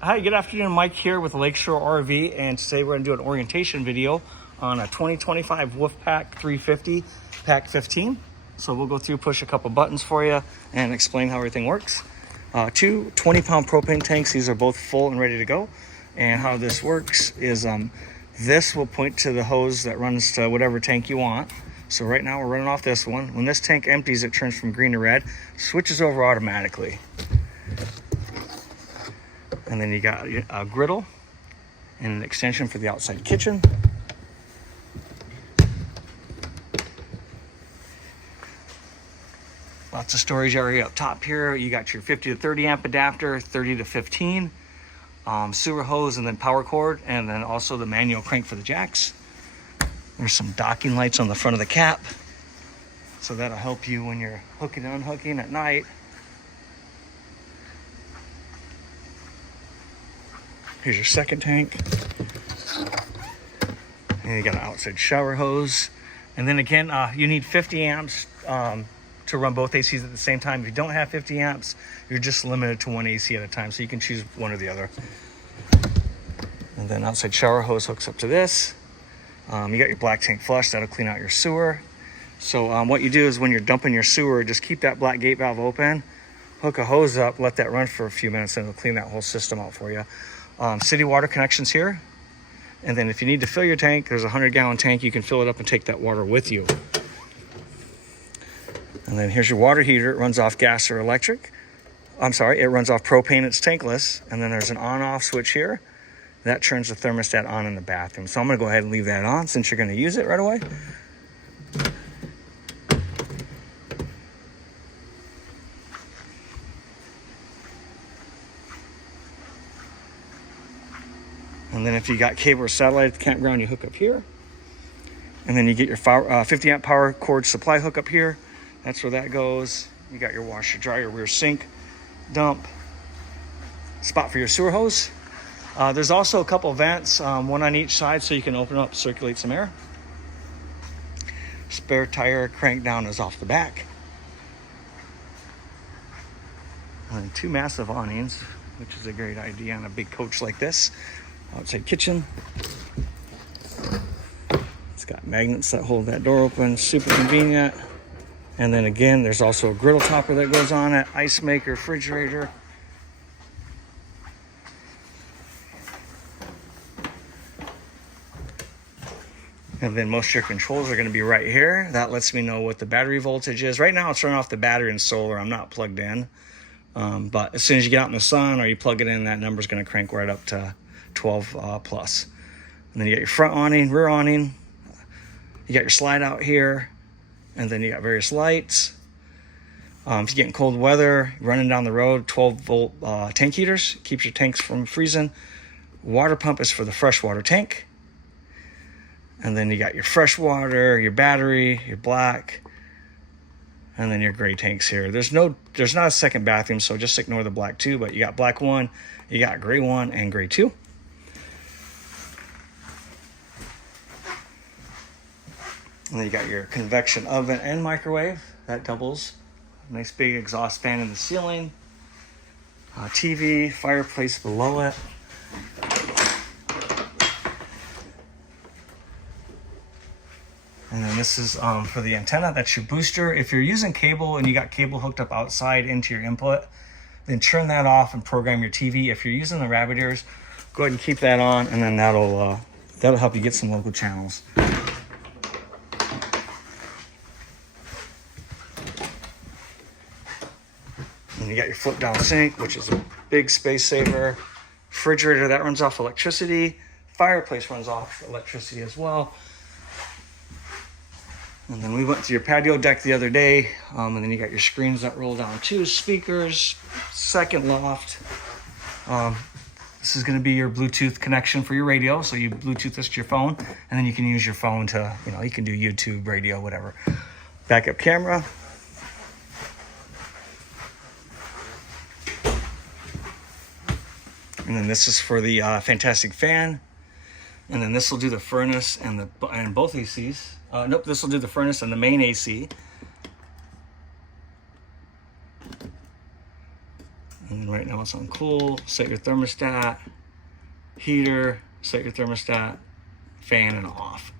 Hi, good afternoon. Mike here with Lakeshore RV, and today we're going to do an orientation video on a 2025 Wolfpack 350 Pack 15. So we'll go through, push a couple buttons for you, and explain how everything works. Two 20-pound propane tanks. These are both full and ready to go. And how this works is this will point to the hose that runs to whatever tank you want. So right now we're running off this one. When this tank empties, it turns from green to red, switches over automatically. And then you got a griddle and an extension for the outside kitchen. Lots of storage area up top here. You got your 50 to 30 amp adapter, 30 to 15, sewer hose, and then power cord, and then also the manual crank for the jacks. There's some docking lights on the front of the cap, so that'll help you when you're hooking and unhooking at night. Here's your second tank. And you got an outside shower hose. And then again, you need 50 amps to run both ACs at the same time. If you don't have 50 amps, you're just limited to one AC at a time, so you can choose one or the other. And then outside shower hose hooks up to this. You got your black tank flush, that'll clean out your sewer. So what you do is when you're dumping your sewer, just keep that black gate valve open, hook a hose up, let that run for a few minutes, and it'll clean that whole system out for you. City water connections here. And then if you need to fill your tank, there's a 100-gallon tank. You can fill it up and take that water with you. And then here's your water heater. It runs off gas or electric. I'm sorry, it runs off propane. It's tankless. And then there's an on-off switch here. That turns the thermostat on in the bathroom. So I'm going to go ahead and leave that on since you're going to use it right away. And then if you got cable or satellite at the campground, you hook up here. And then you get your 50 amp power cord supply hook up here. That's where that goes. You got your washer, dryer, rear sink, dump, spot for your sewer hose. There's also a couple vents, one on each side, so you can open up, circulate some air. Spare tire crank down is off the back. And two massive awnings, which is a great idea on a big coach like this. Outside kitchen. It's got magnets that hold that door open, super convenient. And then again, there's also a griddle topper that goes on it, ice maker, refrigerator. And then most of your controls are going to be right here. That lets me know what the battery voltage is. Right now it's running off the battery and solar. I'm not plugged in. But as soon as you get out in the sun or you plug it in, that number is going to crank right up to 12 plus. And then you got your front awning, rear awning. You got your slide out here. And then you got various lights. If you're getting cold weather, running down the road, 12-volt tank heaters. Keeps your tanks from freezing. Water pump is for the freshwater tank. And then you got your fresh water, your battery, your black, and then your gray tanks here. There's not a second bathroom, so just ignore the black 2, but you got black 1, you got gray 1, and gray 2. And then you got your convection oven and microwave. That doubles. Nice big exhaust fan in the ceiling. TV, fireplace below it. And then this is for the antenna. That's your booster. If you're using cable and you got cable hooked up outside into your input, then turn that off and program your TV. If you're using the rabbit ears, go ahead and keep that on, and then that'll help you get some local channels. And you got your flip down sink, which is a big space saver. Refrigerator, that runs off electricity. Fireplace runs off electricity as well. And then we went to your patio deck the other day, and then you got your screens that roll down too, speakers, second loft. This is going to be your Bluetooth connection for your radio, so you Bluetooth this to your phone, and then you can use your phone to, you can do YouTube, radio, whatever. Backup camera. And then this is for the fantastic fan. And then this will do the furnace and both ACs. Nope, this will do the furnace and the main AC. And right now it's it's on cool, set your thermostat, heater, set your thermostat, fan, and off.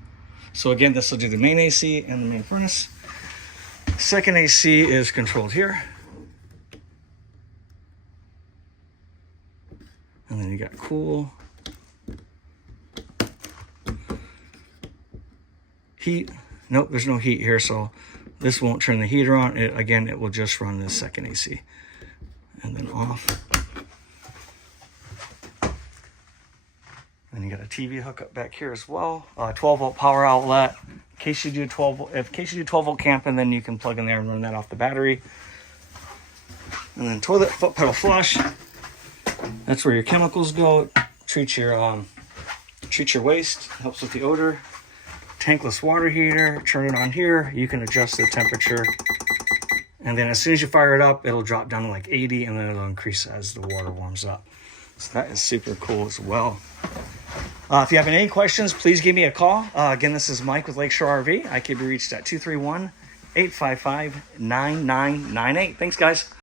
So again, this will do the main AC and the main furnace. Second AC is controlled here. And then you got cool, heat. Nope, there's no heat here, so this won't turn the heater on. Again, it will just run this second AC. And then off. And you got a TV hookup back here as well. 12-volt power outlet. In case you do 12-volt camping, then you can plug in there and run that off the battery. And then toilet foot pedal flush. That's where your chemicals go. Treat your waste. Helps with the odor. Tankless water heater. Turn it on here. You can adjust the temperature. And then as soon as you fire it up, it'll drop down to like 80, and then it'll increase as the water warms up. So that is super cool as well. If you have any questions, please give me a call. Again, this is Mike with Lakeshore RV. I can be reached at 231-855-9998. Thanks, guys.